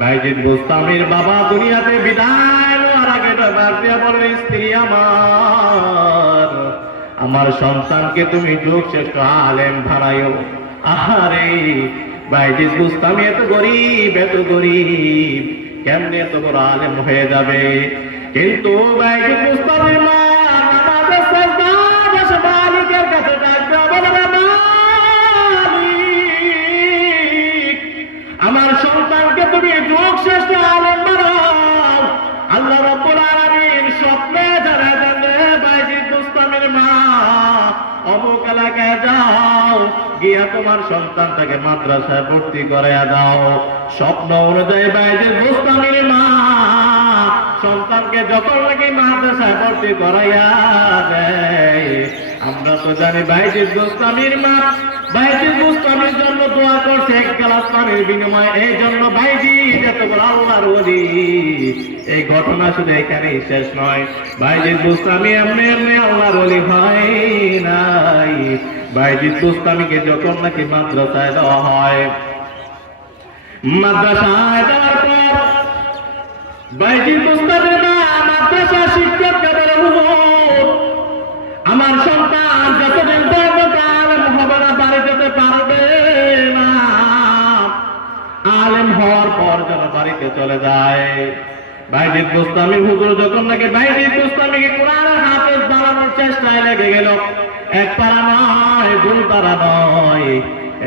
বাইজিদ বুস্তামির বাবা দুনিয়াতে বিদায় নেওয়ার আগে ডাক দিয়া বলে, স্ত্রী আমার সন্তানকে তুমি যুগ শ্রেষ্ঠ আলেম বানায়ো। আহারে বাইজিদ বুস্তামি এত গরিব কেমনে এত বড় আলেম হয়ে যাবে? কিন্তু বাইজিদ বুস্তামির মা নামাজে সাজদায় বসে মালিকের কাছে ডাক দিয়া বলে, মালিক আমার সন্তানকে তুমি যুগ শ্রেষ্ঠ আলেম বানাও। আল্লাহ রাব্বুল আলামিন স্বপ্নে জানায় দেন, বাইজিদ বুস্তামির মা অমুক এলাকায় যাও, গিয়া তোমার সন্তানটাকে মাদ্রাসায় ভর্তি করাইয়া দাও। স্বপ্ন অনুযায়ী বাইজিদ বুস্তামির মা সন্তানকে যখন নাকি মাদ্রাসায় ভর্তি করাইয়া দেয়, আমরা তো জানি বাইজিদ বুস্তামির মা বাইজিদ বুস্তামির জন্য দোয়া করছে এক গ্লাস পানির বিনিময়ে। এই জন্য বাইজিদ এত বড় আল্লাহর ওলি। এই ঘটনা শুধু এখানেই শেষ নয়, বাইজিদ বুস্তামি এমনি এমনি আল্লাহর ওলি হয় নাই। বাইজিদ বুস্তামিকে যখন নাকি মাদ্রাসায় দেওয়া হয়, মাদ্রাসায় দেওয়ার পর বাইজিদ বুস্তামির মা মাদ্রাসা শিক্ষককে বলে, হুজুর আমার সন্তান যতদিন পর্যন্ত আলেম হবে না বাড়ি যেতে পারবে না, আলেম হওয়ার পর যেন বাড়িতে চলে যায়। বাইজিদ বুস্তামি হুজুর যখন নাকি বাইজিদ বুস্তামিকে কোরআনের হাফেজ বানানোর চেষ্টায় লেগে গেল, এক পারা নয়, দুই পারা নয়,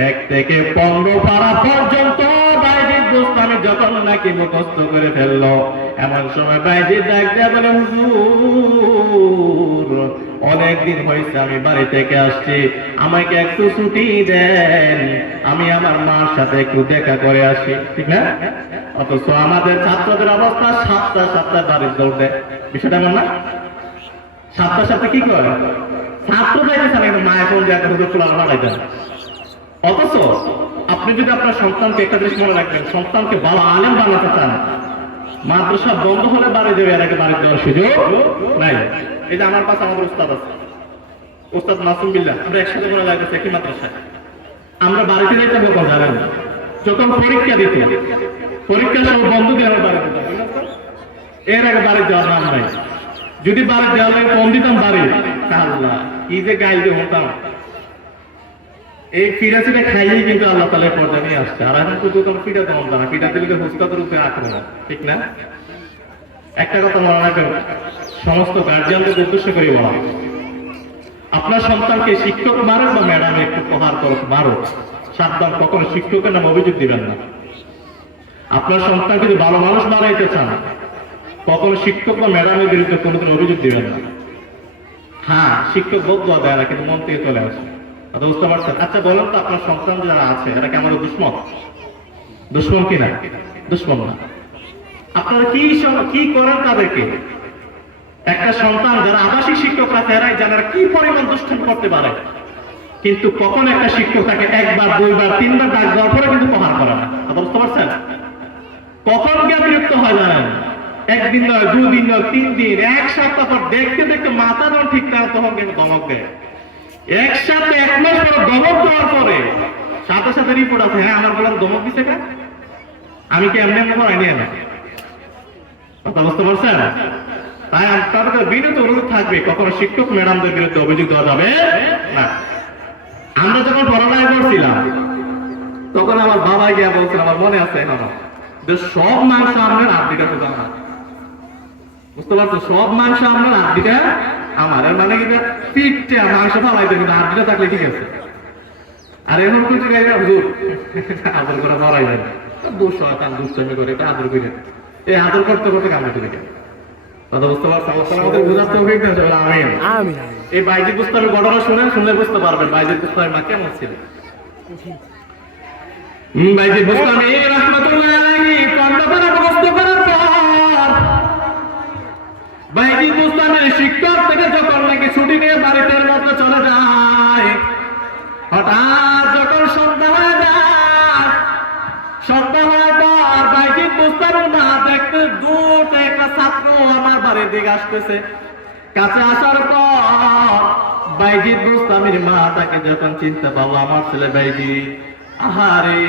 1 থেকে 15 পারা পর্যন্ত বাইজিদ বুস্তামি যখন নাকি মুখস্থ করে ফেললো, এমন সময় বাইজিদ ডাক দিয়ে বলে, হুজুর অনেকদিন হয়েছে আমি বাড়ি থেকে আসছি, আমাকে একটু ছুটি দেন, আমি আমার মার সাথে একটু দেখা করে আসি। ঠিক না? অথচ আমাদের ছাত্রদের অবস্থা 7টা বাড়ির দৌড় দেয়। বিষয়টা এমন না? 7টা কি করে? ছাত্র যাইতেছে না, কিন্তু মায়ের ফোন দিয়ে হুজুর কোরআন বাড়াই দেন। অথচ আপনি যদি আপনার সন্তানকে একটা জিনিস মনে রাখবেন, সন্তানকে ভালো আলেম বানাতে চান, মাদ্রাসা বন্ধ হলে বাড়ি দেবে, এর আগে বাড়ি দেওয়ার সুযোগ নাই। এই যে আমার পাশে আমাদের উস্তাদ আছে, উস্তাদ মাসুম বিল্লাহ, আমরা একসাথে মনে লাগতেছে একই মাদ্রাসায়। আমরা বাড়িতে যাইতে কখন জানেন? যখন পরীক্ষা দিতে, পরীক্ষা সব বন্ধ দিয়ে আমার বাড়িতে যাবো, এর আগে বাড়ি যাওয়ার নাম নাই। যদি বাড়ি দেওয়া লাগে কম দিতাম বাড়ি, আল্লাহ কি যে গাইল দিয়ে হতাম। এই পিড়াচিটা খাইলেই কিন্তু আল্লাহ তাআলা পর্দা নিয়ে আসছে। আর এখন তো তোর পিড়া দেওয়া না, পিড়া দিলে হুস্তাদের উপরে আক্রমণ। ঠিক না? একটা কথা মনে রাখবেন, সমস্ত গার্জিয়ানদের উদ্দেশ্য করে বলা, আপনার সন্তানকে শিক্ষক মারুক বা ম্যাডাম একটু প্রহার করুক, মারুক, সাবধান, কখনো শিক্ষকের নামে অভিযোগ দিবেন না। আপনার সন্তানকে যদি ভালো মানুষ বানাইতে চান, কখনো শিক্ষক বা ম্যাডামের বিরুদ্ধে কোনোদিন অভিযোগ দিবেন না। হ্যাঁ, শিক্ষক বদুয়া দেয় না, কিন্তু মন থেকে চলে আসে। বুঝতে পারছেন? আচ্ছা বলেন তো, আপনার সন্তান যারা আছে এরা কি আমাদের দুশ্মন? দুশ্মন কিনা? দুশ্মন না। আপনারা কি করেন তাদেরকে? একটা সন্তান যারা আবাসিক শিক্ষক আছে এরাই জানে কি পরিমাণ দুষ্টামি করতে পারে, কিন্তু কখন একটা শিক্ষক তাকে 1 বার 2 বার 3 বার ডাক দেওয়ার পরে কিন্তু প্রহার করে না। বুঝতে পারছেন? কখন কে বিরক্ত হয় জানেন? 1 দিন নয়, 2 দিন নয়, 3 দিন, 1 সপ্তাহ পর দেখতে দেখতে মাথা যখন ঠিক থাকে তখন কিন্তু ধমক দেয়। একসাথে 1 মাস পর ধমক দেওয়ার পরে সাথে সাথে রিপোর্ট আছে, হ্যাঁ আমার বলার ধমক দিচ্ছে কেন, আমি কি এমনি এমনি করাই নিয়ে না। কথা বুঝতে পারছেন? তাই তাদের বিনীত অনুরোধ থাকবে, কখনো শিক্ষক ম্যাডামদের বিরুদ্ধে অভিযোগ দেওয়া যাবে না। আমরা যখন পড়ালেখা করছিলাম তখন আমার বাবা গিয়া বলছিল, আমার মনে আছে এখনো, যে সব মাংস আপনার আড্ডিটা সোজা না। বুঝতে পারছো? সব মাংস আপনার আড্ডিটা আমার, মানে কি পিঠটা মাংস ফালাইতে, কিন্তু আড্ডিটা থাকলে ঠিক আছে। আর এখন কিছু হুজুর আদর করে মরাই যায়, দুষ্টামি করে আদর করে, এই আদর করতে করতে কামড়ে করে। কথা বুঝতে পারছেন? আমাদের বোঝাতে হবে না। আমিন। এই বাইজিদ বুস্তামির ঘটনা শুনলে বুঝতে পারবেন বাইজিদ বুস্তামির মা কেমন ছিল। বাইজিদ বুস্তামি রাহমাতুল্লাহ আলাইহি কর্মকরা মুখস্থ করার পর বাইজিদ বুস্তামির শিক্ষক থেকে যখন নাকি ছুটি নিয়ে বাড়িতে মধ্যে চলে যায়, হঠাৎ যখন সন্ধ্যা হয়ে যায়, সন্ধ্যা হওয়ার পর বাইজিদ বুস্তামির মা দেখতে দুটো একটা ছাত্র আমার বাড়ির দিকে আসতেছে। কাছে আসার পর বাইজিদ বুস্তামির মা তাকে যখন চিনতে পারলো, আমার ছেলে বাইজিদ, আহারে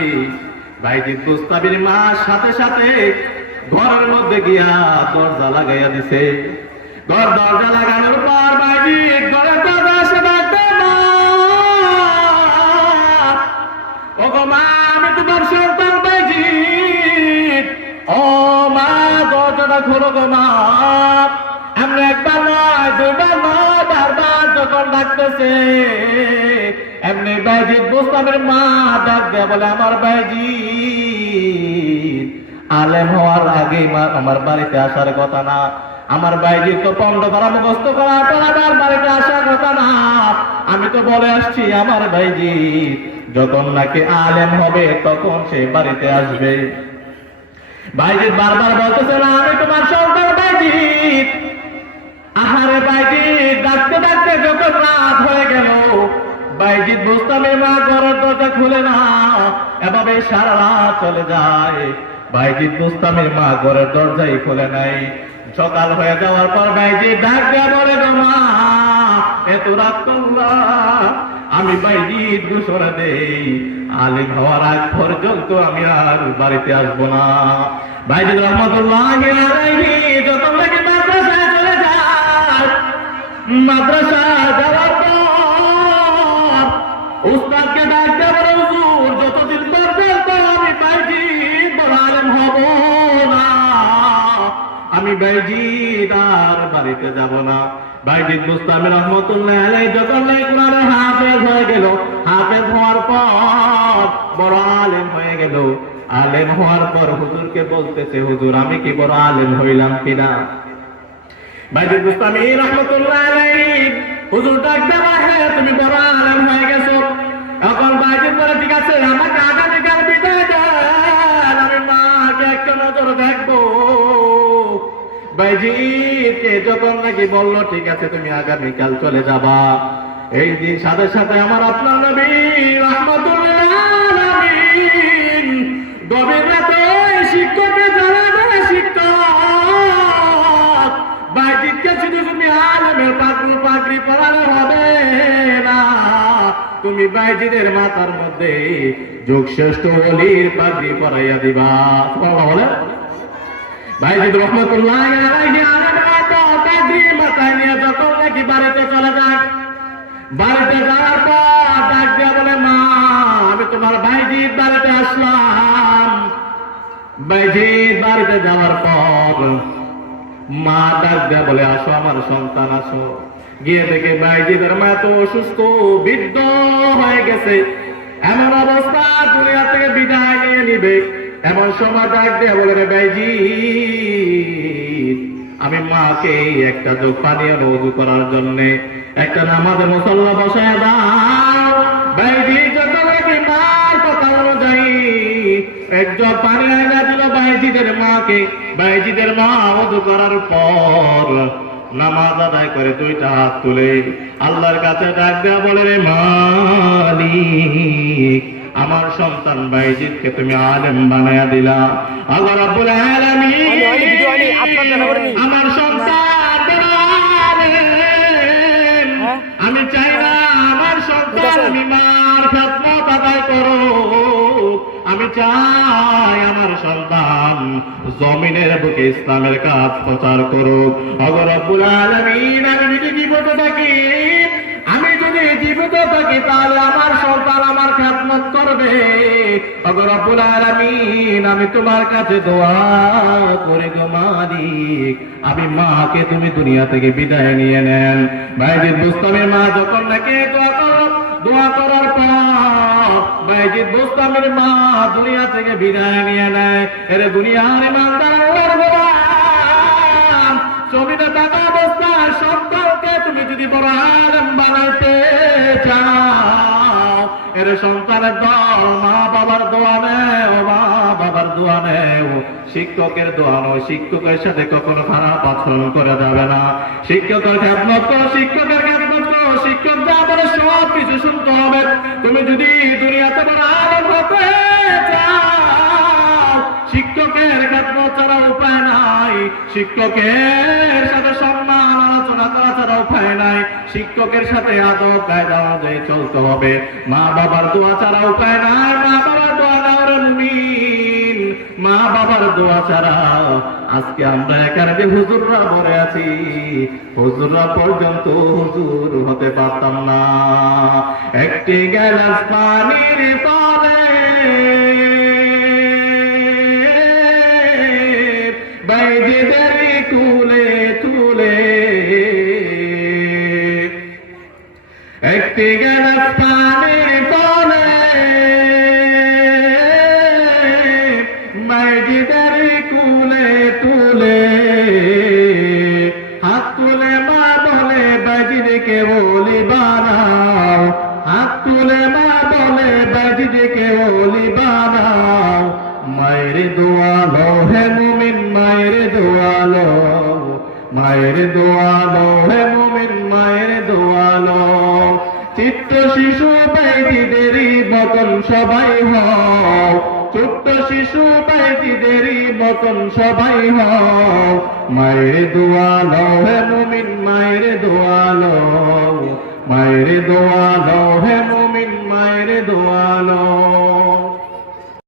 বাইজিদ বুস্তামির মা সাথে সাথে ঘরের মধ্যে গিয়া দরজা লাগাইয়া দিছে। দরজা লাগানোর পর বাইজিদ ঘরের দরজা এসে ডাকতে, মা, ওগো মা, আমি তোমার সন্তান বাইজিদ। ও মা, দরজাটা খোলো গো মা। আমরা একবার নয়, দুইবার নয়, বারবার যখন ডাকতেছে, এমনি বাইজিদ বুস্তামির মা ডাক দেয়া বলে, আমার বাইজিদ আলেম হওয়ার আগে আমার বাড়িতে আসার কথা না। আমার বাইজিদ তো 15 ধারা মুখস্থ করার পর আমার বাড়িতে আসার কথা না। আমি তো বলে আসছি আমার বাইজিদ যখন নাকি আলেম হবে তখন সে বাড়িতে আসবে। বাইজিদ বারবার বলতেছে, না, আমি তোমার সন্তান বাইজিদ। আহারে বাইজিদ ডাকতে ডাকতে যখন রাত হয়ে গেল, বাইজিদ বুস্তামির মা ঘরের দরজা খুলে না, এভাবে সারা রাত চলে যায়। বাইজিদ বুস্তামির মা ঘরের দরজাই খুলে নাই। সকাল হয়ে যাওয়ার পর বাইজিদ ডাক দেয়া বলে, গো মা, এত রাত করলা, আমি বাইজিদ ঘোষণা দেই, আলিম হওয়ার আগ পর্যন্ত আমি আর বাড়িতে আসবো না। বাইজিদ রহমতুল্লাহি আলাইহি যখন নাকি মাদ্রাসায় চলে যায়, মাদ্রাসা যাওয়ার পর উস্তাদকে ডাক দেয়া বলে, হুজুর, যতদিন পর্যন্ত আমি বাইজিদ বড় আলেম হব না, আমি বাইজিদ আর বাড়িতে যাব না। বাইজিদ বুস্তামি রহমতুল্লাহ আলাইহি যখন কোরআনের হাফেজ হয়ে গেল, হাফেজ হওয়ার পর বড় আলেম হয়ে গেল। আলেম হওয়ার পর হুজুরকে বলতেছে, হুজুর, আমি কি বড় আলেম হইলাম কিনা? বাইজিদ বুস্তামি রহমতুল্লাহ আলাইহি হুজুর ডাক দেয়া, হ্যাঁ, তুমি বড় আলেম হয়ে গেছো। এখন বাইজিদ বলে, ঠিক আছে, আমাকে আগামীকাল বিদায় দেন, আমি মাকে একটা নজর দেখবো। বাইজিদকে যখন নাকি বললো, ঠিক আছে, তুমি আগামীকাল চলে যাবা, এই দিন সাথে সাথে আমার আপনার নবী রাহমাতুল্লিল আলামিন গভীর রাতে শিক্ষককে জানাবে, শিক্ষক, বাইজিদকে শুধু তুমি আলেমের পাগড়ি পরালে হবে না, তুমি বাইজিদের মাথার মধ্যে যুগশ্রেষ্ঠ ওলির পাগড়ি পরাইয়া দিবা। বলে বাইজিদ রহমতুল্লাহি আলাইহি পাগড়ি মাথায় নিয়ে যখন নাকি বাড়িতে চলে যান, বাড়িতে যাওয়ার পর ডাক দিয়া বলে, মা, আমি তোমার বাইজিদ বাড়িতে আসলাম। বাইজিদ বাড়িতে যাওয়ার পর মা ডাক দিয়া বলে, আসো আমার সন্তান, আসো। গিয়ে দেখে বাইজিদের মা তো অসুস্থ, বৃদ্ধ হয়ে গেছে, এমন অবস্থা দুনিয়া থেকে বিদায় নিয়ে নিবে। এমন সময় ডাক দিয়া বলে, রে বাইজিদ, আমি মাকে একটা জগ পানি ওযু করার জন্য একটা নামাজের মুসল্লা বসায় দাও। বাইজিদ যখন নাকি মার কথা অনুযায়ী এক জগ পানি এনে দিল বাইজিদের মাকে। বাইজিদের মা ওযু করার পর নামাজ আদায় করে দুইটা হাত তুলে আল্লাহর কাছে ডাক দেয়া বলে, রে মালিক, আমার সন্তান বাইজিদকে তুমি আলেম বানায়া দিলা। আল্লাহ রাব্বুল আলামিন আমার সন্তান আলেম, আমি চাই না আমার সন্তান আমি মার খেদমত আদায় করুক, আমি চাই আমার সন্তান জমিনের বুকে ইসলামের কাজ প্রচার করুক। আল্লাহ রাব্বুল আলামিন, আমি যদি জীবিত থাকি, তাহলে আমার সন্তান আমার খেদমত করবে। আল্লাহ রাব্বুল আলামিন, আমি তোমার কাছে দোয়া করি গো মালিক, আমি মাকে তুমি দুনিয়া থেকে বিদায় নিয়ে নেন। বাইজিদ বুস্তামির মা যখন নাকি দোয়া করার পর বাইজিদ বুস্তামির মা দুনিয়া থেকে বিদায় নিয়ে নেয়। এর দুনিয়ার ইমানদার আল্লাহর গোলাম, জমিনে থাকা অবস্থায় সন্তানকে তুমি যদি বড় আলেম বানাইতে চাও, এর সন্তানের দল মা বাবার দোয়া নেও, মা বাবার দোয়া নেও, শিক্ষকের দোয়া নয়। শিক্ষকের সাথে কখনো খারাপ আচরণ করা যাবে না। শিক্ষকের খেদমত করো, শিক্ষকের খেদমত করো, শিক্ষক যা বলে সব কিছু শুনতে হবে। তুমি যদি দুনিয়াতে বড় আলেম হতে চাও, শিক্ষকের খেদমত ছাড়া উপায় নাই, শিক্ষকের সাথে সম্মান আলোচনা করা ছাড়া উপায় নাই, শিক্ষকের সাথে আদব কায়দা অনুযায়ী চলতে হবে। মা বাবার দোয়া ছাড়া উপায় নাই, মা বাবার দোয়া নেওয়ার মুমিন মা বাবার দোয়া ছাড়া আজকে আমরা এখানে যে হুজুররা ভরে আছি, হুজুররা পর্যন্ত হুজুর হতে পারতাম না। একটি গ্লাস পানির তলে বাইজিদের কুলে তুলে, একটি গ্লাস পানির তলে বাইজিদের কুলে তুলে, হাত তুলে মা বলে বাইজিদকে ওলি বানাও, হাত তুলে মা বলে বাইজিদকে ওলি বানাও। মায়ের দোয়ালো হে মুমিন, মায়ের দোয়ালো, মায়ের দোয়ালো হে মুমিন, মায়ের দোয়ালো। চিত্ত শিশু বাইজিদেরই মতন সবাই হও, ছোট্ট শিশু বাইজিদেরই মতন সবাই হও। মায়ের দোয়ালো হে মুমিন, মায়ের দোয়ালো, মায়ের দোয়ালো হে মুমিন, মায়ের দোয়ালো।